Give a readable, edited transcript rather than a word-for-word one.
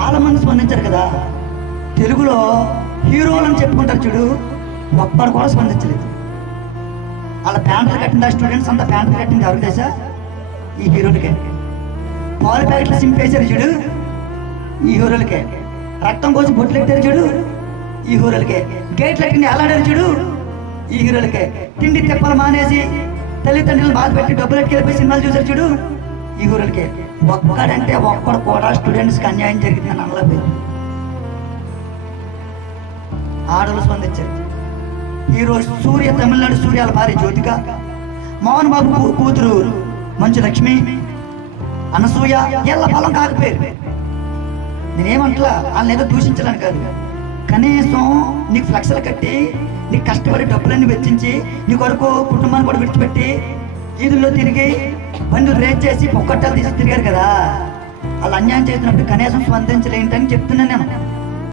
చాలా మంది స్పందించారు కదా. తెలుగులో హీరోలు అని చెప్పుకుంటారు చూడు, ఒక్కడు కూడా స్పందించలేదు. వాళ్ళ ప్యాంట్లు కట్టింది ఆ స్టూడెంట్స్ అంతా ప్యాంట్లు కట్టింది ఎవరికి తెలుసా? ఈ హీరోలకే. పాలు ప్యాకెట్లు సింపేశారు చూడు, ఈ హీరోలకే. రక్తం కోసం బొట్లు పెట్టారు చూడు, ఈ హీరోలకే. గేట్లు ఎక్కి అలాడారు చూడు, ఈ హీరోలకే. తిండి తిప్పలు మానేసి తల్లిదండ్రులు బాధ పెట్టి డబ్బులు ఎట్టుకెళ్ళిపోయి సినిమాలు చూసారు చూడు, ఈ హీరోలకే. ఒక్కడంటే ఒక్కడు కూడా స్టూడెంట్స్కి అన్యాయం జరిగింది అని అనలేదు. ఆడలు స్పందించారు. ఈరోజు సూర్య, తమిళనాడు సూర్యాల భార్య జ్యోతిక, మోహన్ బాబు కూతురు మంచు లక్ష్మి, అనసూయ, ఎల్ల బలం కాకపోయారు. నేనేమంటలా వాళ్ళని ఏదో దూషించడానికి కాదు, కనీసం నీకు ఫ్లెక్స్లు కట్టి నీకు కష్టపడి డబ్బులన్నీ వెచ్చించి నీ కొరకు కుటుంబాన్ని కూడా విడిచిపెట్టి ఈదుల్లో తిరిగి బండ్లు రేట్ చేసి పొక్కట్టాలు తీసి తిరిగారు కదా. వాళ్ళు అన్యాయం చేసినప్పుడు కనీసం స్పందించలేంటని చెప్తున్నాను నేను.